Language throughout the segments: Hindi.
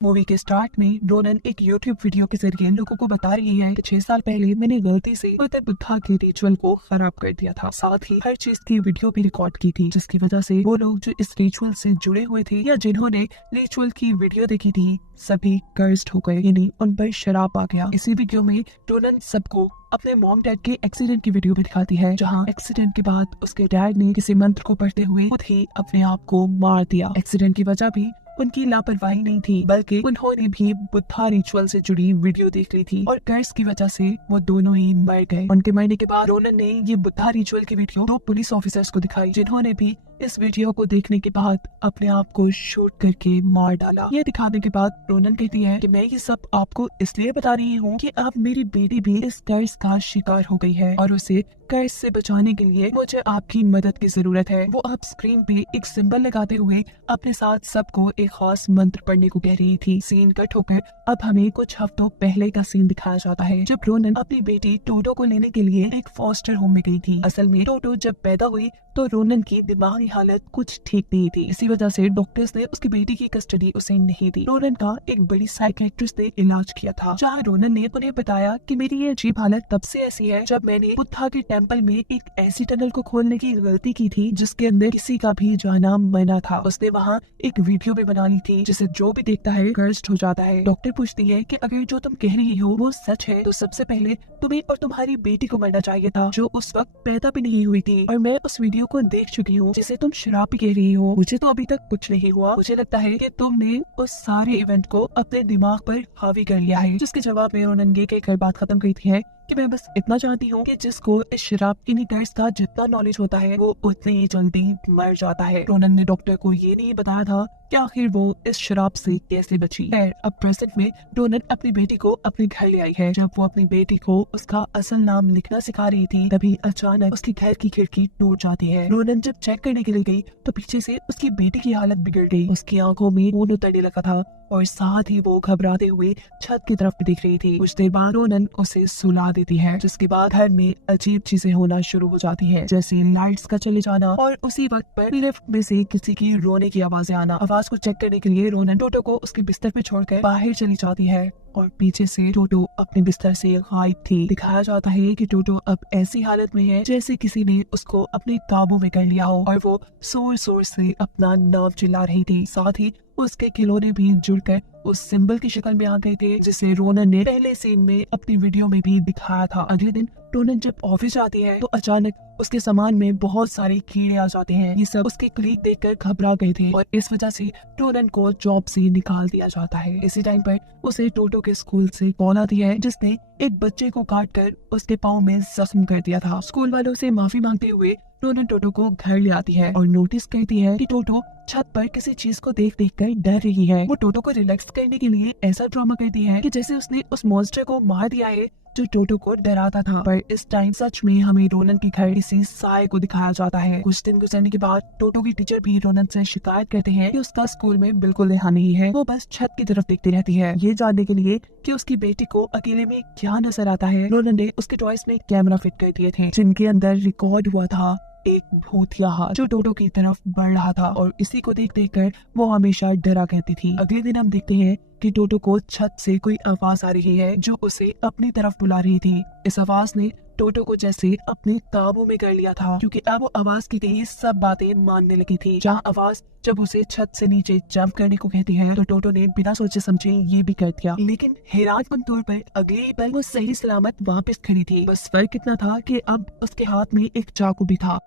मूवी के स्टार्ट में रोनन एक यूट्यूब वीडियो के जरिए लोगों को बता रही है कि 6 साल पहले मैंने गलती से गौतम बुद्धा के रिचुअल को खराब कर दिया था। साथ ही हर चीज की वीडियो भी रिकॉर्ड की थी, जिसकी वजह से वो लोग जो इस रिचुअल से जुड़े हुए थे या जिन्होंने रिचुअल की वीडियो देखी थी सभी कर्स्ड हो गए, यानी उन पर शराब आ गया। इसी वीडियो में रोनन सबको अपने मॉम डैड के एक्सीडेंट की वीडियो भी दिखाती है, जहां एक्सीडेंट के बाद उसके डैड ने किसी मंत्र को पढ़ते हुए खुद ही अपने आप को मार दिया। एक्सीडेंट की वजह भी उनकी लापरवाही नहीं थी, बल्कि उन्होंने भी बुद्धा रिचुअल से जुड़ी वीडियो देख ली थी और कर्ज की वजह से वो दोनों ही मर गए। उनके मरने के बाद रोनन ने ये बुद्धा रिचुअल की वीडियो 2 पुलिस ऑफिसर्स को दिखाई, जिन्होंने भी इस वीडियो को देखने के बाद अपने आप को शूट करके मार डाला। ये दिखाने के बाद रोनन कहती है कि मैं ये सब आपको इसलिए बता रही हूँ कि अब मेरी बेटी भी इस कर्ज का शिकार हो गई है और उसे कर्ज से बचाने के लिए मुझे आपकी मदद की जरूरत है। वो अब स्क्रीन पे एक सिंबल लगाते हुए अपने साथ सबको एक खास मंत्र पढ़ने को कह रही थी। सीन कट होकर अब हमें कुछ हफ्तों पहले का सीन दिखाया जाता है, जब रोनन अपनी बेटी टोटो को लेने के लिए एक फॉस्टर होम में गई थी। असल में टोटो जब पैदा हुई तो रोनन की दिमागी हालत कुछ ठीक नहीं थी। इसी वजह से डॉक्टर्स ने उसकी बेटी की कस्टडी उसे नहीं दी। रोनन का एक बड़ी साइकियाट्रिस्ट ने इलाज किया था, जहाँ रोनन ने उन्हें बताया कि मेरी ये अजीब हालत तब से ऐसी है जब मैंने बुद्धा के टेम्पल में एक ऐसी टनल को खोलने की गलती की थी जिसके अंदर किसी का भी जाना मना था। उसने वहाँ एक वीडियो भी बना ली थी जिसे जो भी देखता है कर्स्ड हो जाता है। डॉक्टर पूछती है कि अगर जो तुम कह रही हो वो सच है तो सबसे पहले तुम्हें और तुम्हारी बेटी को मरना चाहिए था, जो उस वक्त पैदा भी नहीं हुई थी। और मैं उस वीडियो को देख चुकी हूँ जिसे तुम शराब भी कह रही हो। मुझे तो अभी तक कुछ नहीं हुआ। मुझे लगता है कि तुमने उस सारे इवेंट को अपने दिमाग पर हावी कर लिया है। जिसके जवाब में रोनन ये कहकर बात खत्म की थी है कि मैं बस इतना जानती हूँ कि जिसको इस शराब की नीडर्स का जितना नॉलेज होता है वो उतनी ही जल्दी मर जाता है। रोनन ने डॉक्टर को ये नहीं बताया था कि आखिर वो इस शराब से कैसे बची है। अब प्रेजेंट में रोनन अपनी बेटी को अपने घर ले आई है। जब वो अपनी बेटी को उसका असल नाम लिखना सिखा रही थी तभी अचानक उसके घर की खिड़की टूट जाती है। रोनन जब चेक करने के लिए गई तो पीछे से उसकी बेटी की हालत बिगड़ गई। उसकी आंखों में खून उतरने लगा था और साथ ही वो घबराते हुए छत की तरफ देख रही थी। कुछ देर बाद रोनन उसे सुला देती है, जिसके बाद घर में अजीब चीजें होना शुरू हो जाती हैं, जैसे लाइट्स का चले जाना और उसी वक्त पर लिफ्ट में से किसी की रोने की आवाजें आना। आवाज को चेक करने के लिए रोनन टोटो को उसके बिस्तर पे छोड़कर बाहर चली जाती है और पीछे से टोटो अपने बिस्तर से गायब थी। दिखाया जाता है कि टोटो अब ऐसी हालत में है जैसे किसी ने उसको अपने काबू में कर लिया हो और वो जोर जोर से अपना नाम चिल्ला रही थी। साथ ही उसके खिलौने भी जुड़कर उस सिंबल की शक्ल में आ गए थे, जिसे रोनन ने पहले सीन में अपनी वीडियो में भी दिखाया था। अगले दिन रोनन जब ऑफिस जाती है तो अचानक उसके सामान में बहुत सारे कीड़े आ जाते हैं। ये सब उसके कलीग देखकर घबरा गए थे और इस वजह से रोनन को जॉब से निकाल दिया जाता है। इसी टाइम पर उसे टोटो के स्कूल से कॉल आती है, जिसने एक बच्चे को काट कर उसके पाँव में जख्म कर दिया था। स्कूल वालों से माफी मांगते हुए रोनन टोटो को घर ले आती है और नोटिस करती है कि टोटो छत पर किसी चीज को देख देख कर डर रही है। वो टोटो को रिलैक्स करने के लिए ऐसा ड्रामा करती है कि जैसे उसने उस मॉन्स्टर को मार दिया है जो टोटो को डराता था। पर इस टाइम सच में हमें रोनन के घर किसी साय को दिखाया जाता है। कुछ दिन गुजरने के बाद टोटो की टीचर भी रोनन से शिकायत करते हैं कि उसका स्कूल में बिल्कुल ध्यान नहीं है, वो बस छत की तरफ देखती रहती है। ये जानने के लिए कि उसकी बेटी को अकेले में क्या नजर आता है, रोनन ने उसके टॉयज में कैमरा फिट कर दिए थे, जिनके अंदर रिकॉर्ड हुआ था एक भूतिया हाथ जो टोटो की तरफ बढ़ रहा था और इसी को देख देख कर वो हमेशा डरा करती थी। अगले दिन हम देखते हैं कि टोटो को छत से कोई आवाज आ रही है जो उसे अपनी तरफ बुला रही थी। इस आवाज ने टोटो को जैसे अपने काबू में कर लिया था, क्योंकि अब वो आवाज की गई सब बातें मानने लगी थी। जहाँ आवाज जब उसे छत से नीचे जंप करने को कहती है तो टोटो ने बिना सोचे समझे ये भी कर दिया। लेकिन हैरानकुन तौर पर अगले ही पल वो सही सलामत वापस खड़ी थी। बस फर्क इतना था कि अब उसके हाथ में एक चाकू भी था।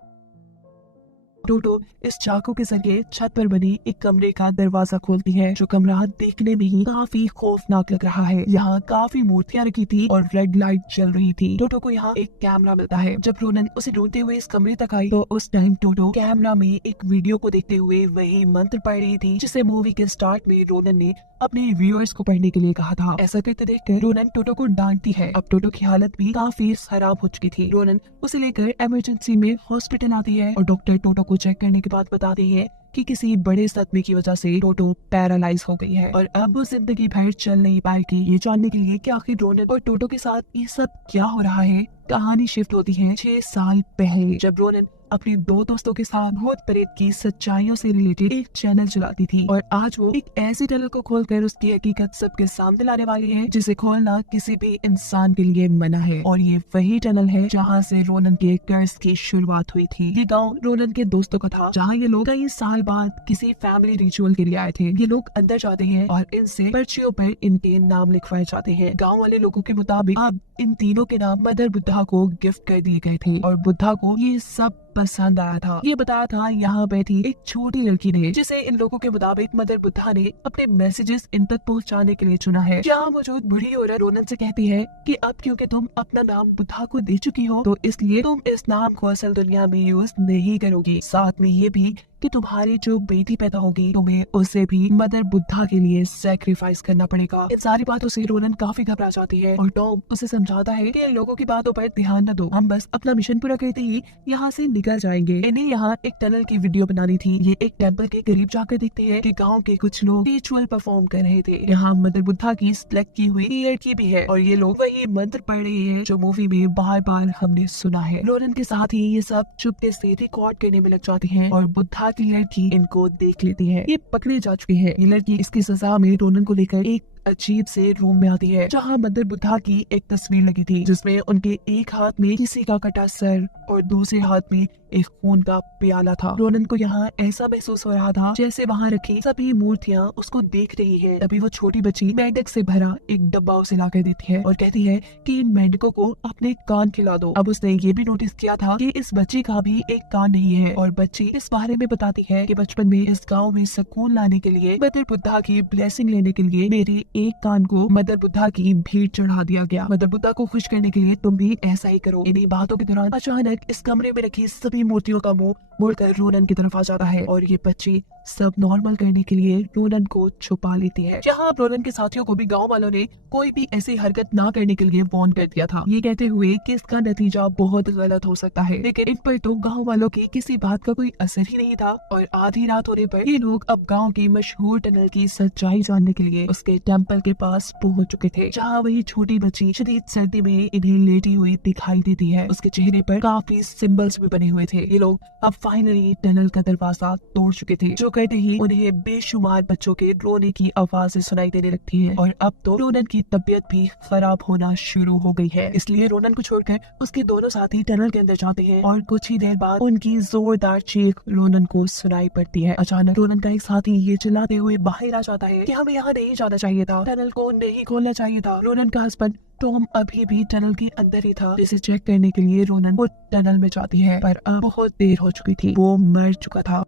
टोटो इस चाकू के जरिए छत पर बनी एक कमरे का दरवाजा खोलती है, जो कमरा देखने में ही काफी खौफनाक लग रहा है। यहाँ काफी मूर्तियां रखी थी और रेड लाइट चल रही थी। टोटो को यहाँ एक कैमरा मिलता है। जब रोनन उसे ढूंढते हुए इस कमरे तक आई तो उस टाइम टोटो कैमरा में एक वीडियो को देखते हुए वही मंत्र पढ़ रही थी, जिसे मूवी के स्टार्ट में रोनन ने अपने व्यूअर्स को पढ़ने के लिए कहा था। ऐसा करते देखकर रोनन टोटो को डांटती है। अब टोटो की हालत भी काफी खराब हो चुकी थी। रोनन उसे लेकर इमरजेंसी में हॉस्पिटल आती है और डॉक्टर टोटो को चेक करने के बाद बताती है कि किसी बड़े सदमे की वजह से टोटो पैरालाइज हो गई है और अब वो जिंदगी भर चल नहीं पाएगी। ये जानने के लिए कि आखिर रोनन और टोटो के साथ ये सब क्या हो रहा है, कहानी शिफ्ट होती है 6 साल पहले, जब रोनन अपने दो दोस्तों के साथ भूत प्रेत की सच्चाइयों से रिलेटेड एक चैनल चलाती थी और आज वो एक ऐसी टनल को खोलकर उसकी हकीकत सबके सामने लाने वाली है जिसे खोलना किसी भी इंसान के लिए मना है। और ये वही टनल है जहाँ से रोनन के कर्ज की शुरुआत हुई थी। ये गाँव रोनन के दोस्तों का था जहाँ ये लोग कई साल बाद किसी फैमिली रिचुअल के लिए आए थे। ये लोग अंदर जाते हैं और इनसे पर्चियों पर इनके नाम लिखवाए जाते हैं। गाँव वाले लोगों के मुताबिक अब इन तीनों के नाम मदर बुद्धा को गिफ्ट कर दिए गए थे और बुद्धा को ये सब पसंद आया था। ये बताया था यहाँ बैठी एक छोटी लड़की ने जिसे इन लोगों के मुताबिक मदर बुद्धा ने अपने मैसेजेस इन तक पहुँचाने के लिए चुना है। यहाँ मौजूद बूढ़ी औरत रोनन से कहती है कि अब क्योंकि तुम अपना नाम बुद्धा को दे चुकी हो तो इसलिए तुम इस नाम को असल दुनिया में यूज नहीं करोगी। साथ में ये भी कि तुम्हारी जो बेटी पैदा होगी तुम्हें उसे भी मदर बुद्धा के लिए सैक्रिफाइस करना पड़ेगा। इन सारी बातों से रोनन काफी घबरा जाती है और टॉम उसे समझाता है कि इन लोगों की बातों पर ध्यान न दो, हम बस अपना मिशन पूरा करते ही यहाँ से निकल जाएंगे। इन्हें यहाँ एक टनल की वीडियो बनानी थी। ये एक टेम्पल के करीब जाकर देखते हैं कि गाँव के कुछ लोग रिचुअल परफॉर्म कर रहे थे। यहाँ मदर बुद्धा की सिलेक्ट की हुई लड़की भी है और ये लोग वही मंत्र पढ़ रहे हैं जो मूवी में बार बार हमने सुना है। रोनन के साथ ही ये सब चुपके से रिकॉर्ड करने में लग जाते हैं और बुद्धा की लड़की इनको देख लेती है। ये पकड़े जा चुके हैं। ये लड़की इसकी सजा में रोनन को लेकर एक अजीब से रूम में आती है जहाँ मदर बुद्धा की एक तस्वीर लगी थी जिसमें उनके एक हाथ में किसी का कटा सर और दूसरे हाथ में एक खून का प्याला था। रोनन को यहाँ ऐसा महसूस हो रहा था जैसे वहाँ रखी सभी मूर्तियाँ उसको देख रही है। तभी वो छोटी बच्ची मेंढक से भरा एक डब्बा उसे लाकर देती है और कहती है कि इन मेंढकों को अपने कान खिला दो। अब उसने ये भी नोटिस किया था कि इस बच्ची का भी एक कान नहीं है और बच्ची इस बारे में बताती है कि बचपन में इस गाँव में सुकून लाने के लिए मदर बुद्धा की ब्लेसिंग लेने के लिए मेरी एक कान को मदर बुद्धा की भेंट चढ़ा दिया गया। मदर बुद्धा को खुश करने के लिए तुम भी ऐसा ही करो। इन्हीं बातों के दौरान अचानक इस कमरे में रखी सभी मूर्तियों का मुंह मुड़कर रोनन की तरफ आ जाता है और ये बच्ची सब नॉर्मल करने के लिए रोनन को छुपा लेती है। जहाँ रोनन के साथियों को भी गाँव वालों ने कोई भी ऐसी हरकत ना करने के लिए वार्न कर दिया था, ये कहते हुए कि इसका नतीजा बहुत गलत हो सकता है। लेकिन इन पर तो गाँव वालों की किसी बात का कोई असर ही नहीं था और आधी रात होने पर ये लोग अब गाँव की मशहूर टनल की सच्चाई जानने के लिए उसके टेम्पल के पास पहुंच चुके थे। जहाँ वही छोटी बच्ची शदीद सर्दी में इन्हें लेटी हुई दिखाई देती है। उसके चेहरे पर काफी सिंबल्स भी बने हुए थे। ये लोग अब फाइनली टनल का दरवाजा तोड़ चुके थे। जो कहते ही उन्हें बेशुमार बच्चों के रोने की आवाजें सुनाई देने लगती है और अब तो रोनन की तबीयत भी खराब होना शुरू हो गई है। इसलिए रोनन को छोड़कर उसके दोनों साथी टनल के अंदर जाते हैं और कुछ ही देर बाद उनकी जोरदार चीख रोनन को सुनाई पड़ती है। अचानक रोनन का एक साथी ये चिल्लाते हुए बाहर आ जाता है कि हमें यहाँ नहीं जाना चाहिए था, टनल को नहीं खोलना चाहिए था। रोनन का हस्बैंड टॉम अभी भी टनल के अंदर ही था जिसे चेक करने के लिए रोनन वो टनल में जाती है पर अब बहुत देर हो चुकी थी, वो मर चुका था।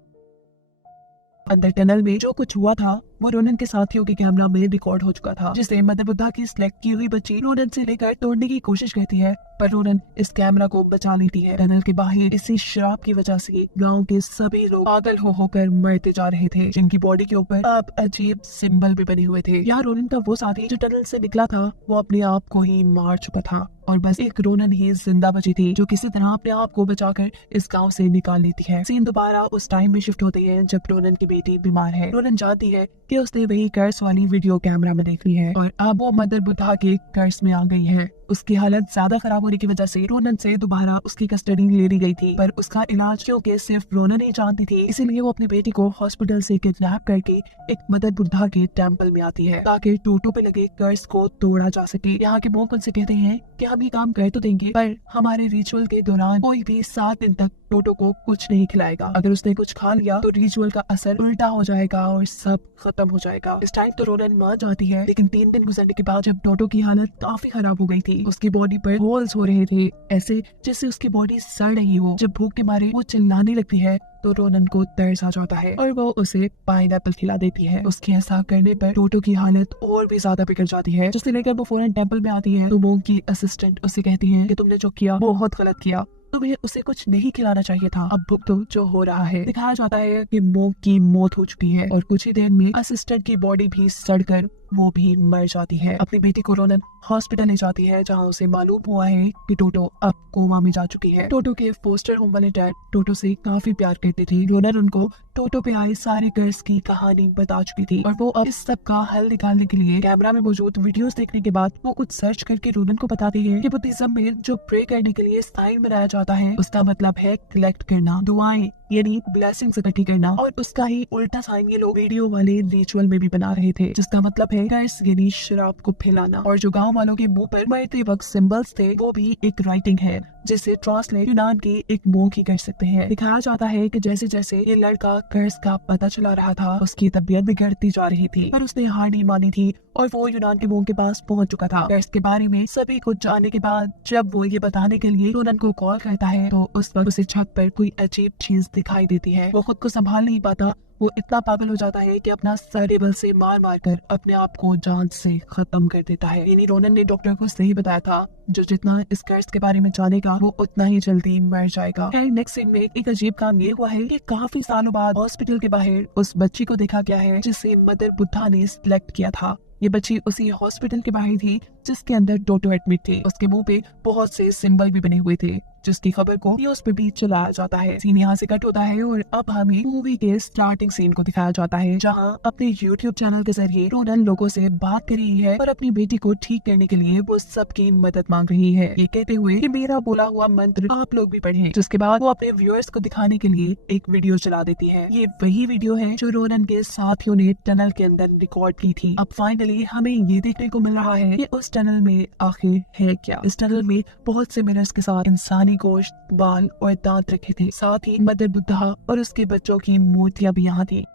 अंदर टनल में जो कुछ हुआ था वो रोनन के साथियों के कैमरा में रिकॉर्ड हो चुका था, जिसे मदर बुद्धा की सिलेक्ट की हुई बच्ची रोनन से लेकर तोड़ने की कोशिश करती है पर रोनन इस कैमरा को बचा लेती है। टनल के बाहर इसी शराब की वजह से गांव के सभी लोग पागल हो होकर मरते जा रहे थे, जिनकी बॉडी के ऊपर अब अजीब सिंबल भी बने हुए थे। यहाँ रोनन का वो साथी जो टनल से निकला था वो अपने आप को ही मार चुका था और बस एक रोनन ही जिंदा बची थी जो किसी तरह अपने आप को बचाकर इस गांव से निकाल लेती है। सीन दोबारा उस टाइम में शिफ्ट होती है जब रोनन की बेटी बीमार है। रोनन जानती है कि उसने वही कर्स वाली वीडियो कैमरा में देख ली है और अब वो मदर बुद्धा के कर्स में आ गई है। उसकी हालत ज्यादा खराब होने की वजह से रोनन से दोबारा उसकी कस्टडी ले ली गई थी पर उसका इलाज क्योंकि सिर्फ रोनन ही जानती थी, इसीलिए वो अपनी बेटी को हॉस्पिटल से किडनैप करके एक मदर बुद्धा के टेम्पल में आती है ताकि टोटो पे लगे कर्स को तोड़ा जा सके। यहाँ के लोग उनसे कहते हैं कि हम ये काम कर तो देंगे पर हमारे रिचुअल के दौरान कोई भी 7 दिन तक टोटो को कुछ नहीं खिलाएगा। अगर उसने कुछ खा लिया तो रिचुअल का असर उल्टा हो जाएगा और सब खत्म हो जाएगा। इस टाइम तो रोनन मान जाती है लेकिन 3 दिन गुजरने के बाद जब टोटो की हालत काफी खराब हो गई थी, उसकी बॉडी पर होल्स हो रहे थे ऐसे जैसे उसकी बॉडी सड़ रही हो। जब भूख के मारे वो चिल्लाने लगती है तो रोनन को तरस आ जाता है और वो उसे पाइनएप्पल खिला देती है। उसके ऐसा करने पर टोटो की हालत और भी ज्यादा बिगड़ जाती है, जिससे लेकर वो फौरन टेम्पल में आती है तो मोंग की असिस्टेंट उसे कहती है कि तुमने जो किया बहुत गलत किया, तुम्हें उसे कुछ नहीं खिलाना चाहिए था। अब भुगतो जो हो रहा है। दिखाया जाता है कि मोंग की मौत हो चुकी है और कुछ ही देर में असिस्टेंट की बॉडी भी सड़कर वो भी मर जाती है। अपनी बेटी को रोनन हॉस्पिटल ले जाती है जहाँ उसे मालूम हुआ है कि टोटो अब कोमा में जा चुकी है। टोटो के फोस्टर होम वाले डैड टोटो से काफी प्यार करते थे। रोनन उनको टोटो पे आए सारे कर्ज की कहानी बता चुकी थी और वो अब इस सब का हल निकालने के लिए कैमरा में मौजूद वीडियोस देखने के बाद वो कुछ सर्च करके रोनन को बताती है कि बुद्धिज्म में जो प्रे करने के लिए साइन बनाया जाता है उसका मतलब है कलेक्ट करना, दुआएं यानी ब्लेसिंग्स इकट्ठी करना, और उसका ही उल्टा साइन ये लोग वीडियो वाले रिचुअल में भी बना रहे थे, जिसका मतलब है कर्ज यानी शराब को फैलाना। और जो गांव वालों के मुंह पर मरते वक्त सिंबल्स थे वो भी एक राइटिंग है जिसे ट्रांसलेट यूनान के एक मोंक ही कर सकते हैं। दिखाया जाता है कि जैसे जैसे ये लड़का कर्ज का पता चला रहा था उसकी तबीयत बिगड़ती जा रही थी, पर उसने हार नहीं मानी थी और वो यूनान के मोंक के पास पहुंच चुका था। कर्ज के बारे में सभी कुछ जानने के बाद जब वो ये बताने के लिए रोनन को कॉल करता है तो उस वक्त उसे छत पर कोई अजीब चीज दिखाई देती है। वो खुद को संभाल नहीं पाता, वो इतना पागल हो जाता है कि अपना सर टेबल से मार मार कर अपने आप को जान से खत्म कर देता है। यानी रोनन ने डॉक्टर को सही बताया था, जो जितना इस कर्ज के बारे में जानेगा वो उतना ही जल्दी मर जाएगा। नेक्स्ट सीन में एक अजीब काम ये हुआ है कि काफी सालों बाद हॉस्पिटल के बाहर उस बच्ची को देखा गया है जिसे मदर बुद्धा ने सिलेक्ट किया था। ये बच्ची उसी हॉस्पिटल के बाहर थी जिसके अंदर टोटो एडमिट थे। उसके मुंह पे बहुत से सिंबल भी बने हुए थे जिसकी खबर को न्यूज पे भी चलाया जाता है। सीन यहाँ से कट होता है और अब हमें मूवी के स्टार्टिंग सीन को दिखाया जाता है जहाँ अपने यूट्यूब चैनल के जरिए रोनन लोगों से बात कर रही है और अपनी बेटी को ठीक करने के लिए वो सबकी मदद मांग रही है, ये कहते हुए कि मेरा बोला हुआ मंत्र आप लोग भी पढ़ें। जिसके बाद वो अपने व्यूअर्स को दिखाने के लिए एक वीडियो चला देती है। ये वही वीडियो है जो रोनन के साथियों ने टनल के अंदर रिकॉर्ड की थी। अब फाइनली हमें ये देखने को मिल रहा है कि उस टनल में आखिर है क्या। इस टनल में बहुत से मिरर्स के साथ इंसानी गोश्त, बाल और दांत रखे थे, साथ ही मदर बुद्धा और उसके बच्चों की मूर्तियां भी यहाँ थी।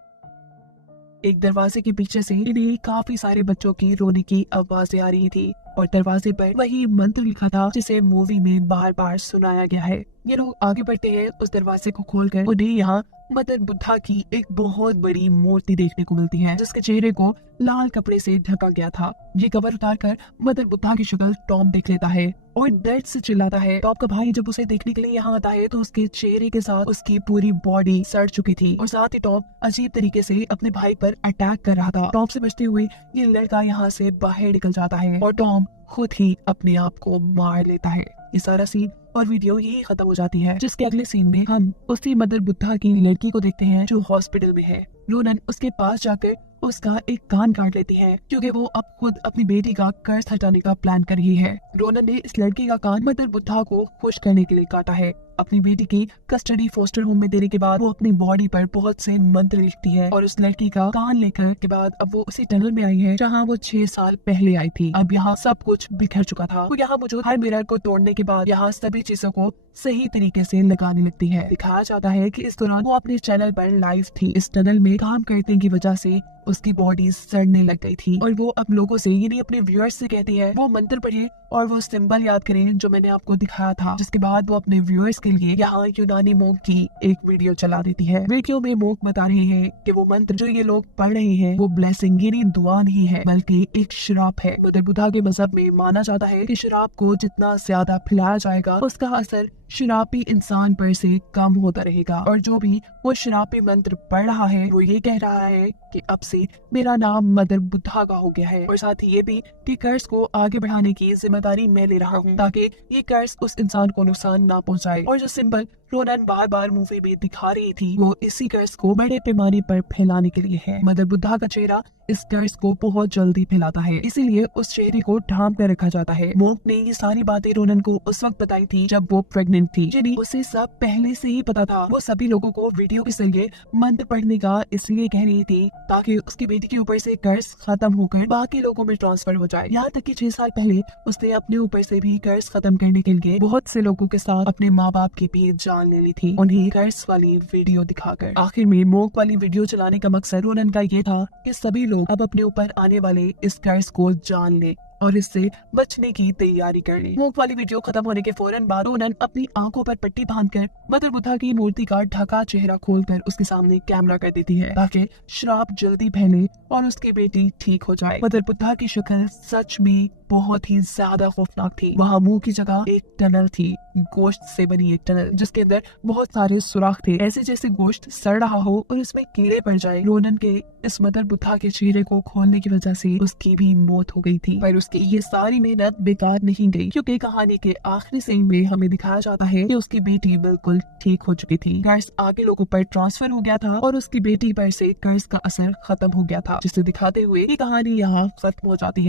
एक दरवाजे के पीछे से इन्हें काफी सारे बच्चों की रोने की आवाजें आ रही थी और दरवाजे पर वही मंत्र लिखा था जिसे मूवी में बार बार सुनाया गया है। ये लोग आगे बढ़ते हैं, उस दरवाजे को खोलकर उन्हें यहाँ मदर बुद्धा की एक बहुत बड़ी मूर्ति देखने को मिलती है जिसके चेहरे को लाल कपड़े से ढका गया था। ये कवर उतारकर मदर बुद्धा की शक्ल टॉम देख लेता है और दर्द से चिल्लाता है। टॉम का भाई जब उसे देखने के लिए यहाँ आता है तो उसके चेहरे के साथ उसकी पूरी बॉडी सड़ चुकी थी और साथ ही टॉम अजीब तरीके से अपने भाई पर अटैक कर रहा था। टॉम से बचते हुए ये लड़का यहाँ से बाहर निकल जाता है और टॉम खुद ही अपने आप को मार लेता है। ये सारा सीन और वीडियो यही खत्म हो जाती है, जिसके अगले सीन में हम उसी मदर बुद्धा की लड़की को देखते हैं जो हॉस्पिटल में है। रोनन उसके पास जाकर उसका एक कान काट लेती है क्योंकि वो अब खुद अपनी बेटी का कर्ज हटाने का प्लान कर रही है। रोनन ने इस लड़की का कान मदर बुद्धा को खुश करने के लिए काटा है। अपनी बेटी की कस्टडी फोस्टर होम में देने के बाद वो अपनी बॉडी पर बहुत से मंत्र लिखती है और उस लड़की का कान लेकर के बाद अब वो उसी टनल में आई है जहाँ वो 6 साल पहले आई थी। अब यहाँ सब कुछ बिखर चुका था। वो यहाँ मौजूद हर मिरर को तोड़ने के बाद यहाँ सभी चीजों को सही तरीके से लगाने लगती है। दिखाया जाता है कि इस दौरान वो अपने चैनल पर लाइव थी। इस टनल में काम करने की वजह से उसकी बॉडी सड़ने लग गई थी और वो अब लोगों से यानी अपने व्यूअर्स से कहती है वो मंत्र पढ़े और वो सिंबल याद करें जो मैंने आपको दिखाया था। जिसके बाद वो अपने व्यूअर्स के लिए यहाँ यूनानी मोंक की एक वीडियो चला देती है। वीडियो में मोंक बता रहे हैं कि वो मंत्र जो ये लोग पढ़ रहे हैं वो ब्लेसिंग यानी दुआ नहीं है बल्कि एक श्राप है। मदर बुद्धा के मजहब में माना जाता है कि शराब को जितना ज्यादा पिलाया जाएगा उसका असर शराबी इंसान पर से कम होता रहेगा और जो भी वो शराबी मंत्र पढ़ रहा है वो ये कह रहा है कि अब से मेरा नाम मदर बुद्धा का हो गया है और साथ ही ये भी कि कर्ज को आगे बढ़ाने की जिम्मेदारी मैं ले रहा हूँ ताकि ये कर्ज उस इंसान को नुकसान ना पहुँचाए। और जो सिंबल रोनन बार बार मूवी में दिखा रही थी वो इसी कर्ज को बड़े पैमाने पर फैलाने के लिए है। मदर बुद्धा का चेहरा इस कर्ज को बहुत जल्दी फैलाता है, इसीलिए उस चेहरे को ढांप कर रखा जाता है। मोंक ने ये सारी बातें रोनन को उस वक्त बताई थी जब वो प्रेग्नेंट थी, यानी उसे सब पहले से ही पता था। वो सभी लोगों को वीडियो के जरिए मंत्र पढ़ने का इसलिए कह रही थी ताकि उसकी बेटी के ऊपर से कर्ज खत्म होकर बाकी लोगों में ट्रांसफर हो जाए। यहाँ तक कि 6 साल पहले उसने अपने ऊपर से भी कर्ज खत्म करने के लिए बहुत से लोगों के साथ अपने माँ बाप की भी जान ले ली थी उन्हें कर्ज वाली वीडियो दिखाकर। आखिर में मोंक वाली वीडियो चलाने का मकसद रोनन का ये था कि सभी लोग अब अपने ऊपर आने वाले इस कर्ज को जान ले और इससे बचने की तैयारी कर ली। मोंक वाली वीडियो खत्म होने के फौरन बाद रोनन अपनी आंखों पर पट्टी बांधकर मदर बुद्धा की मूर्ति का ढका चेहरा खोलकर उसके सामने कैमरा कर देती है ताकि श्राप जल्दी फैले और उसकी बेटी ठीक हो जाए। मदर बुद्धा की शक्ल सच में बहुत ही ज्यादा खौफनाक थी। वहाँ मुंह की जगह एक टनल थी, गोश्त से बनी एक टनल, जिसके अंदर बहुत सारे सुराख थे, ऐसे जैसे गोश्त सड़ रहा हो और उसमें कीड़े पड़ जाए। रोनन के इस मदर बुद्धा के चेहरे को खोलने की वजह से उसकी भी मौत हो गई थी, पर उसकी ये सारी मेहनत बेकार नहीं गई, क्योंकि कहानी के आखिरी सीन में हमें दिखाया जाता है कि उसकी बेटी बिल्कुल ठीक हो चुकी थी। कर्ज आगे लोगों पर ट्रांसफर हो गया था और उसकी बेटी पर से कर्ज का असर खत्म हो गया था, जिसे दिखाते हुए ये कहानी यहाँ खत्म हो जाती है।